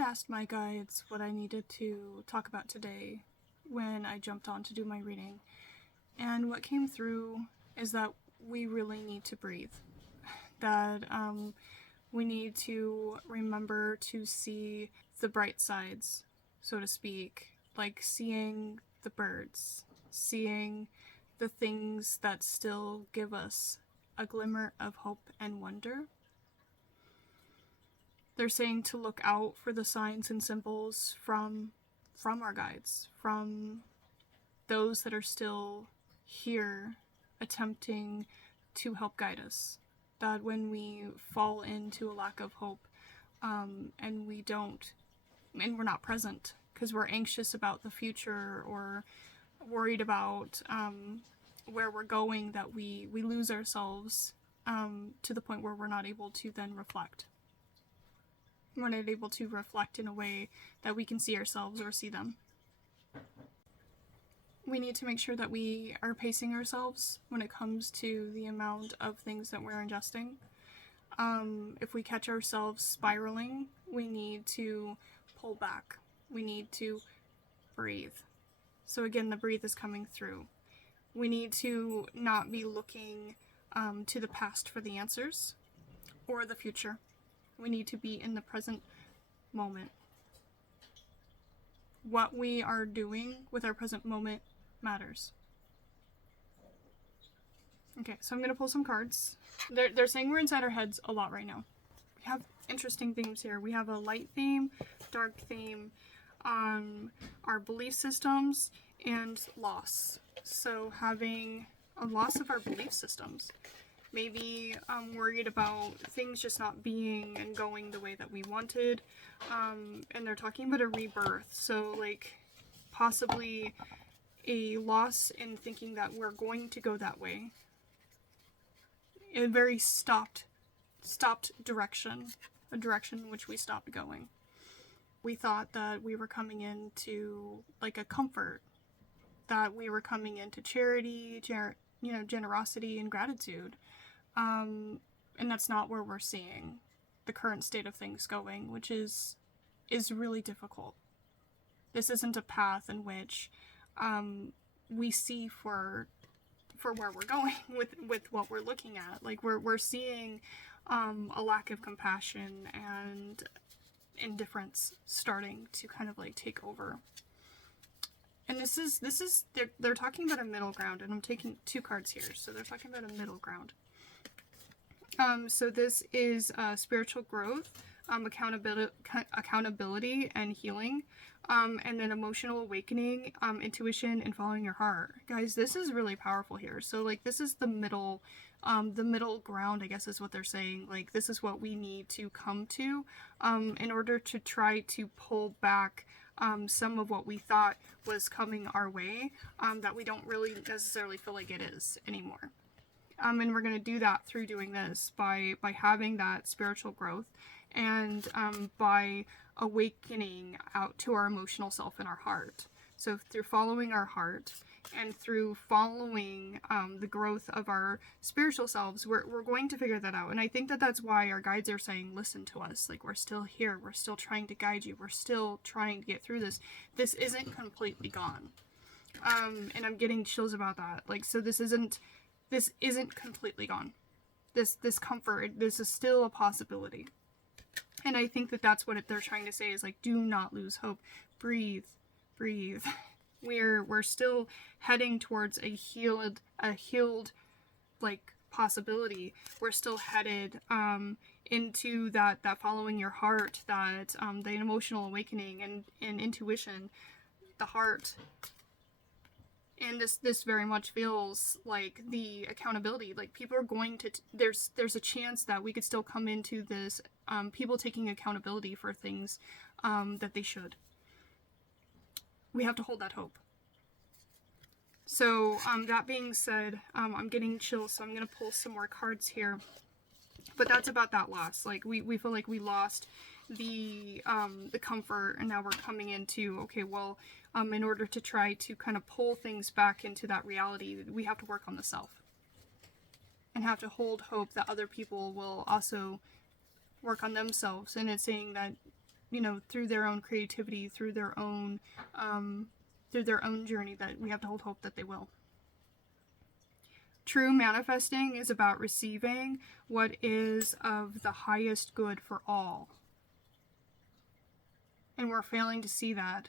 had asked my guides what I needed to talk about today when I jumped on to do my reading, and what came through is that we really need to breathe. That we need to remember to see the bright sides, so to speak, like seeing the birds, seeing the things that still give us a glimmer of hope and wonder. They're saying to look out for the signs and symbols from our guides, from those that are still here attempting to help guide us. That when we fall into a lack of hope, and we're not present because we're anxious about the future or worried about where we're going, that we lose ourselves to the point where we're not able to then reflect. We're not able to reflect in a way that we can see ourselves or see them. We need to make sure that we are pacing ourselves when it comes to the amount of things that we're ingesting. If we catch ourselves spiraling, we need to pull back. We need to breathe. So again, the breathe is coming through. We need to not be looking to the past for the answers or the future. We need to be in the present moment. What we are doing with our present moment matters. Okay, so I'm going to pull some cards. They're saying we're inside our heads a lot right now. We have interesting themes here. We have a light theme, dark theme, our belief systems, and loss. So having a loss of our belief systems. Maybe worried about things just not being and going the way that we wanted. And they're talking about a rebirth. So like possibly a loss in thinking that we're going to go that way. A very stopped direction. A direction in which we stopped going. We thought that we were coming into like a comfort. That we were coming into charity, generosity and gratitude. And that's not where we're seeing the current state of things going, which is really difficult. This isn't a path in which we see for where we're going with what we're looking at. Like we're seeing a lack of compassion and indifference starting to kind of like take over. And this is they're talking about a middle ground, and I'm taking two cards here, so they're talking about a middle ground. So this is spiritual growth, accountability and healing, and then emotional awakening, intuition, and following your heart. Guys, this is really powerful here. So like this is the middle ground, I guess is what they're saying. Like this is what we need to come to in order to try to pull back some of what we thought was coming our way that we don't really necessarily feel like it is anymore. And we're going to do that through doing this, by having that spiritual growth and by awakening out to our emotional self in our heart. So through following our heart and through following the growth of our spiritual selves, we're going to figure that out. And I think that that's why our guides are saying, listen to us. Like, we're still here. We're still trying to guide you. We're still trying to get through this. This isn't completely gone. And I'm getting chills about that. Like, so this isn't completely gone. This comfort, this is still a possibility. And I think that that's what they're trying to say is like, do not lose hope. Breathe. We're still heading towards a healed like possibility. We're still headed into that following your heart, that the emotional awakening and intuition, the heart. And this very much feels like the accountability. Like people are going to, there's a chance that we could still come into this, people taking accountability for things that they should. We have to hold that hope. So that being said, I'm getting chills, so I'm going to pull some more cards here. But that's about that loss. Like we feel like we lost the comfort, and now we're coming into, okay, well, in order to try to kind of pull things back into that reality, we have to work on the self. And have to hold hope that other people will also work on themselves. And it's saying that through their own creativity, through their own journey, that we have to hold hope that they will. True manifesting is about receiving what is of the highest good for all. And we're failing to see that.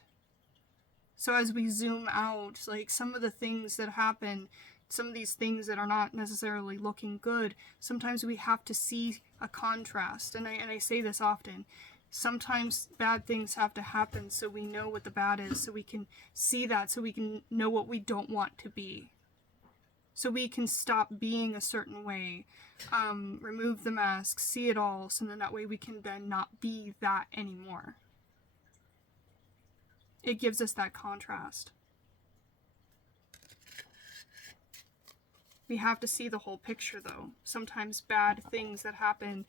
So as we zoom out, like some of the things that happen, some of these things that are not necessarily looking good, sometimes we have to see a contrast. And I say this often. Sometimes bad things have to happen so we know what the bad is, so we can see that, so we can know what we don't want to be. So we can stop being a certain way, remove the mask, see it all, so then that way we can then not be that anymore. It gives us that contrast. We have to see the whole picture, though. Sometimes bad things that happen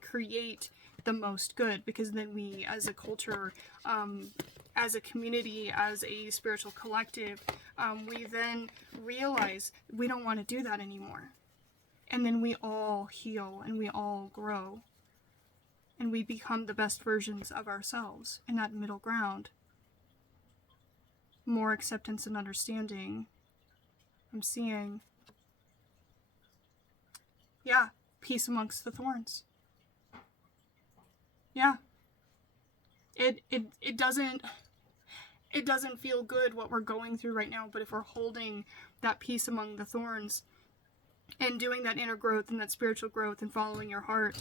create the most good, because then we, as a culture, as a community, as a spiritual collective, we then realize we don't want to do that anymore. And then we all heal and we all grow. And we become the best versions of ourselves in that middle ground. More acceptance and understanding. I'm seeing, peace amongst the thorns. Yeah. It doesn't feel good what we're going through right now, but if we're holding that peace among the thorns and doing that inner growth and that spiritual growth and following your heart,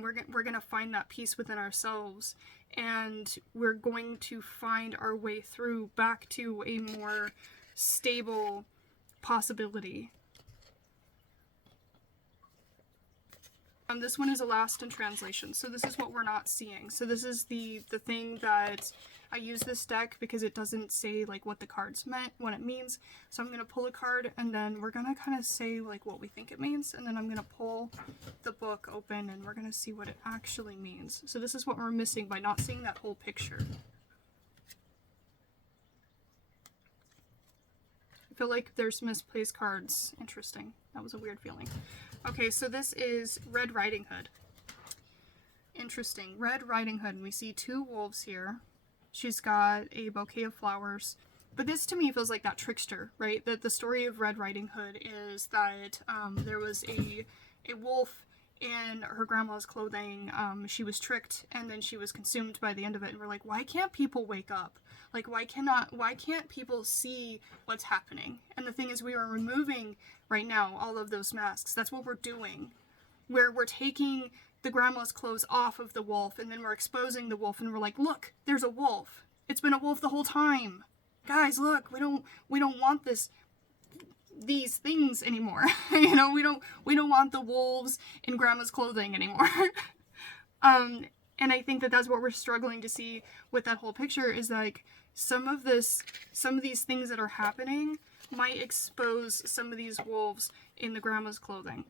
we're going to find that peace within ourselves, and we're going to find our way through back to a more stable possibility. This one is a last in translation, so this is what we're not seeing. So this is the thing that I use this deck because it doesn't say like what the cards meant, what it means. So I'm going to pull a card, and then we're going to kind of say like what we think it means, and then I'm going to pull the book open and we're going to see what it actually means. So this is what we're missing by not seeing that whole picture. I feel like there's misplaced cards. Interesting. That was a weird feeling. Okay, so this is Red Riding Hood. Interesting. Red Riding Hood. And we see two wolves here. She's got a bouquet of flowers. But this to me feels like that trickster, right? That the story of Red Riding Hood is that there was a wolf in her grandma's clothing. She was tricked, and then she was consumed by the end of it. And we're like, why can't people wake up? Like, why can't people see what's happening? And the thing is, we are removing right now all of those masks. That's what we're doing. Where we're taking the grandma's clothes off of the wolf, and then we're exposing the wolf, and we're like, look, there's a wolf. It's been a wolf the whole time. Guys, look, we don't want these things anymore. We don't want the wolves in grandma's clothing anymore. And I think that that's what we're struggling to see with that whole picture, is like some of these things that are happening might expose some of these wolves in the grandma's clothing.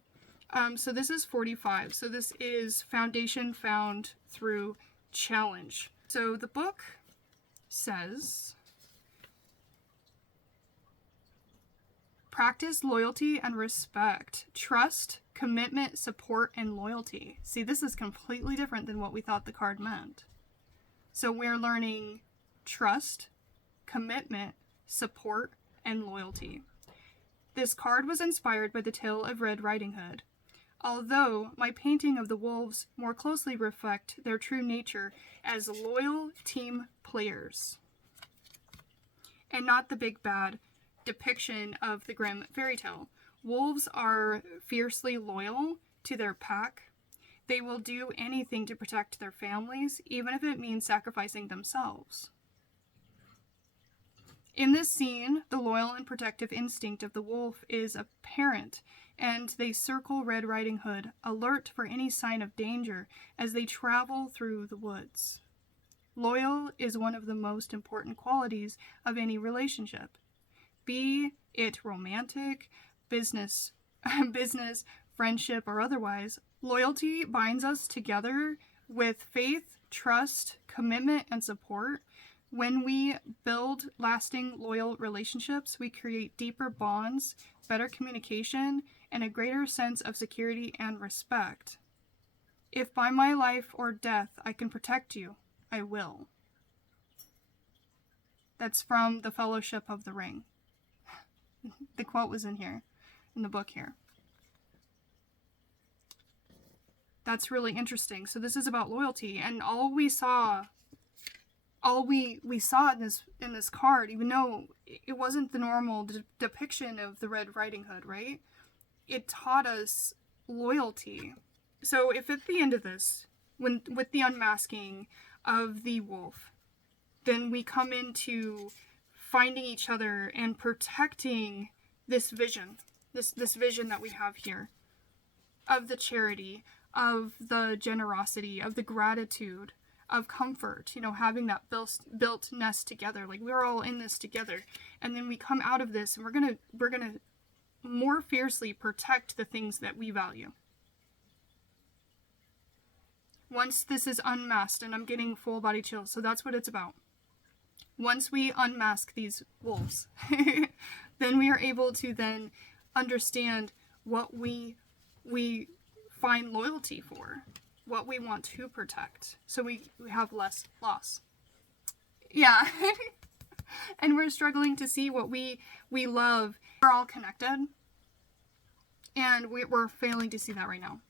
So this is 45. So this is foundation found through challenge. So the book says, practice loyalty and respect, trust, commitment, support, and loyalty. See, this is completely different than what we thought the card meant. So we're learning trust, commitment, support, and loyalty. This card was inspired by the tale of Red Riding Hood. Although my painting of the wolves more closely reflect their true nature as loyal team players, and not the big bad depiction of the grim fairy tale. Wolves are fiercely loyal to their pack. They will do anything to protect their families, even if it means sacrificing themselves. In this scene, the loyal and protective instinct of the wolf is apparent, and they circle Red Riding Hood, alert for any sign of danger as they travel through the woods. Loyal is one of the most important qualities of any relationship. Be it romantic, business, friendship, or otherwise, loyalty binds us together with faith, trust, commitment, and support. When we build lasting, loyal relationships, we create deeper bonds, better communication, and a greater sense of security and respect. If by my life or death I can protect you, I will. That's from the Fellowship of the Ring. The quote was in here, in the book here. That's really interesting. So this is about loyalty, and all we saw in this card, even though it wasn't the normal depiction of the Red Riding Hood, right? It taught us loyalty. So if at the end of this, with the unmasking of the wolf, then we come into finding each other and protecting this vision, this vision that we have here of the charity, of the generosity, of the gratitude, of comfort, you know, having that built nest together. Like, we're all in this together. And then we come out of this and we're gonna more fiercely protect the things that we value. Once this is unmasked, and I'm getting full body chills, so that's what it's about. Once we unmask these wolves, then we are able to then understand what we find loyalty for, what we want to protect, so we have less loss. Yeah. And we're struggling to see what we love. We're all connected, and we're failing to see that right now.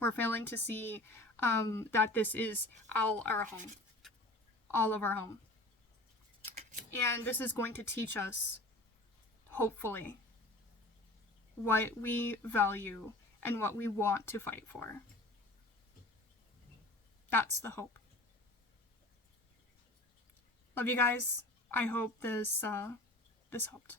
We're failing to see that this is all our home, all of our home. And this is going to teach us, hopefully, what we value and what we want to fight for. That's the hope. Love you guys. I hope this helped.